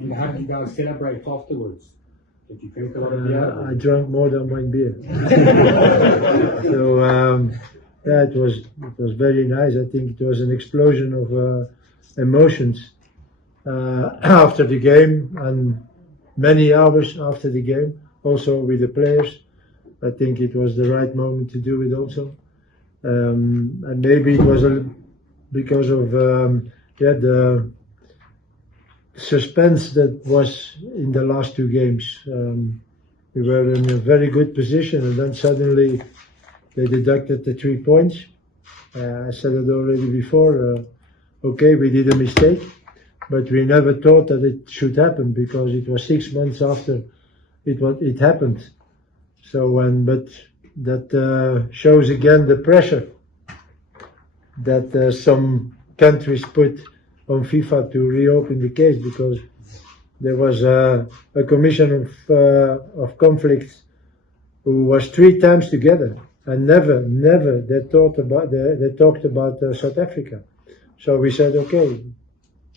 And how did you guys celebrate afterwards? Did you drink a lot of beer? I drank more than one beer. So yeah, it was very nice. I think it was an explosion of emotions after the game and many hours after the game. Also with the players, I think it was the right moment to do it. Also, and maybe it was because of the suspense that was in the last two games. We were in a very good position, and then suddenly they deducted the 3 points. I said it already before. Okay, we did a mistake, but we never thought that it should happen because it was 6 months after it happened. So but that shows again the pressure that some countries put on FIFA to reopen the case, because there was a commission of conflicts who was 3 times together, and never they talked about South Africa. So we said, okay,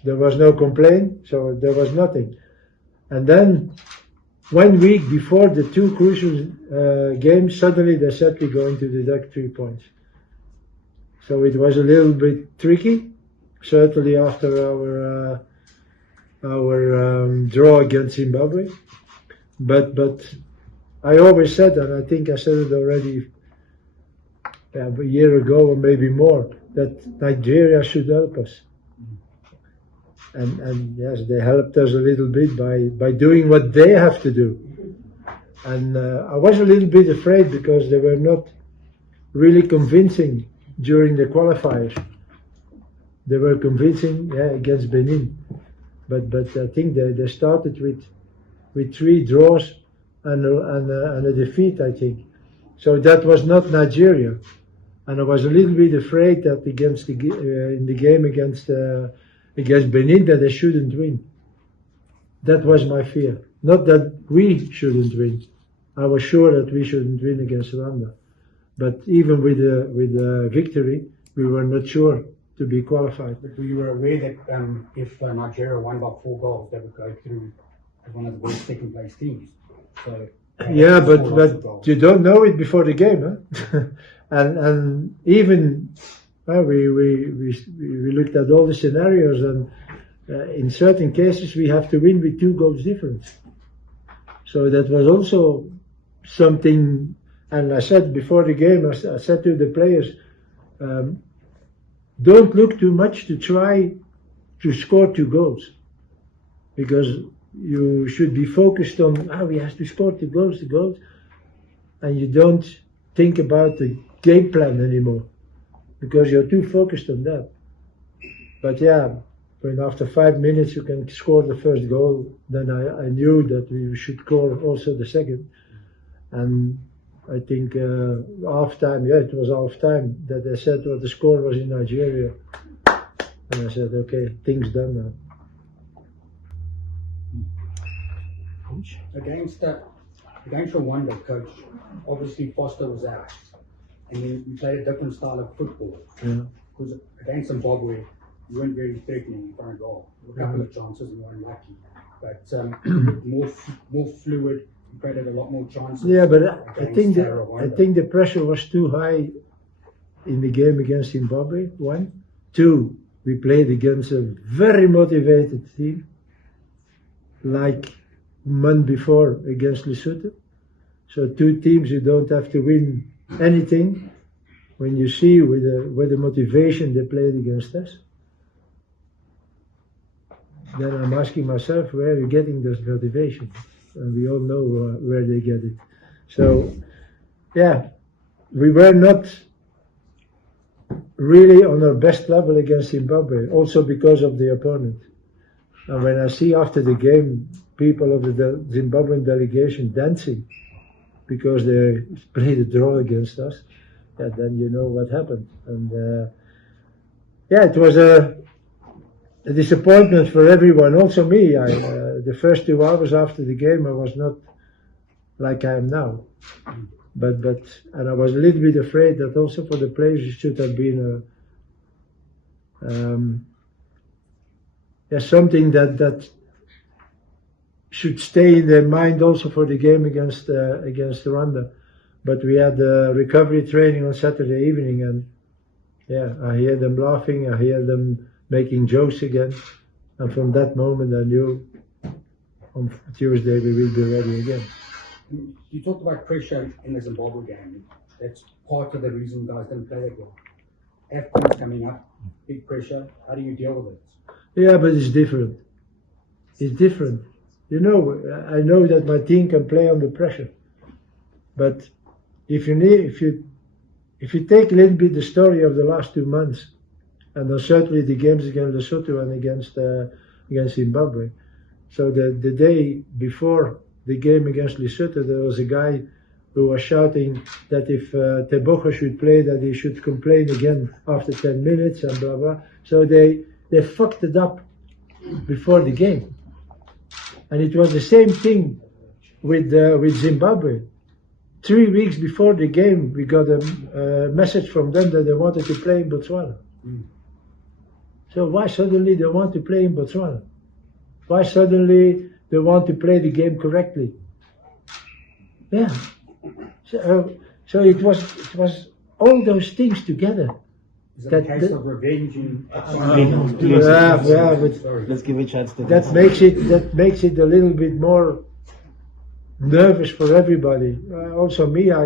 there was no complaint, so there was nothing. And then 1 week before the 2 crucial games, suddenly they said we're going to deduct 3 points. So it was a little bit tricky, certainly after our draw against Zimbabwe. But I always said, and I think I said it already a year ago or maybe more, that Nigeria should help us. And yes, they helped us a little bit by doing what they have to do. And I was a little bit afraid because they were not really convincing during the qualifiers. They were convincing against Benin. But I think they started with 3 draws and a defeat, I think. So that was not Nigeria. And I was a little bit afraid that in the game against Benin that they shouldn't win. That was my fear. Not that we shouldn't win. I was sure that we shouldn't win against Rwanda. But even with the victory, we were not sure to be qualified. But you were aware that if Nigeria won by 4 goals, they would go through as one of the worst second place teams. So yeah, but you don't know it before the game, huh? and even we looked at all the scenarios, and in certain cases we have to win with 2 goals difference. So that was also something. And I said before the game, I said to the players, don't look too much to try to score 2 goals, because you should be focused on we have to score 2 goals, and you don't think about the game plan anymore because you're too focused on that. But yeah, when after 5 minutes you can score the first goal, then I knew that we should score also the second. And I think half time, it was half time that they said what the score was in Nigeria. And I said, okay, things done now. Against Rwanda, coach, obviously Foster was out. And then we played a different style of football. Yeah. Because against Zimbabwe, we weren't very threatening in front of goal. A couple of chances and we were unlucky. But more fluid, we created a lot more chances. Yeah, but I think the pressure was too high in the game against Zimbabwe, 1. 2, we played against a very motivated team, like month before against Lesotho. So 2 teams you don't have to win anything. When you see with the motivation they played against us, then I'm asking myself, where are you getting this motivation? And we all know where they get it. So yeah, we were not really on our best level against Zimbabwe, also because of the opponent. And when I see after the game people of the Zimbabwean delegation dancing because they played a draw against us, then you know what happened. And it was a disappointment for everyone, also me. The first 2 hours after the game I was not like I am now. And I was a little bit afraid that also for the players it should have been something that should stay in their mind also for the game against Rwanda. But we had recovery training on Saturday evening, and yeah, I hear them laughing, I hear them making jokes again, and from that moment I knew on Tuesday we will be ready again. You talked about pressure in the Zimbabwe game. That's part of the reason guys didn't play that well. AFCON's coming up, big pressure. How do you deal with it? Yeah, but it's different. It's different. You know, I know that my team can play under pressure, but if you take a little bit the story of the last 2 months, and then certainly the games against Lesotho and against Zimbabwe. So the day before the game against Lesotho, there was a guy who was shouting that if Tebogo should play, that he should complain again after 10 minutes and blah blah. So they fucked it up before the game, and it was the same thing with Zimbabwe. 3 weeks before the game, we got a message from them that they wanted to play in Botswana. So why suddenly they want to play in Botswana? Why suddenly they want to play the game correctly? Yeah. So it was all those things together. Is it a case of revenge? Yeah, but Let's give a chance to that makes it a little bit more nervous for everybody. Also me, I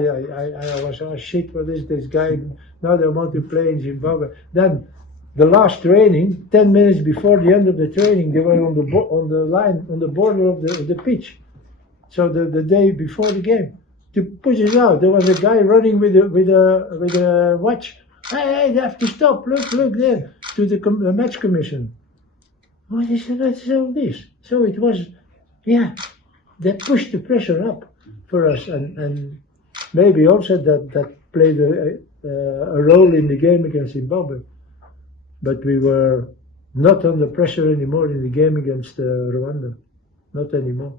was, oh shit, what is this guy? Now they want to play in Zimbabwe. Then the last training, 10 minutes before the end of the training, they were on the line, on the border of the pitch. So the day before the game, to push it out, there was a guy running with a watch. Hey, they have to stop. Look there, to the match commission. Oh, they said, that's all this. So it was, yeah, they pushed the pressure up for us, and maybe also that played a role in the game against Zimbabwe. But we were not under pressure anymore in the game against Rwanda. Not anymore.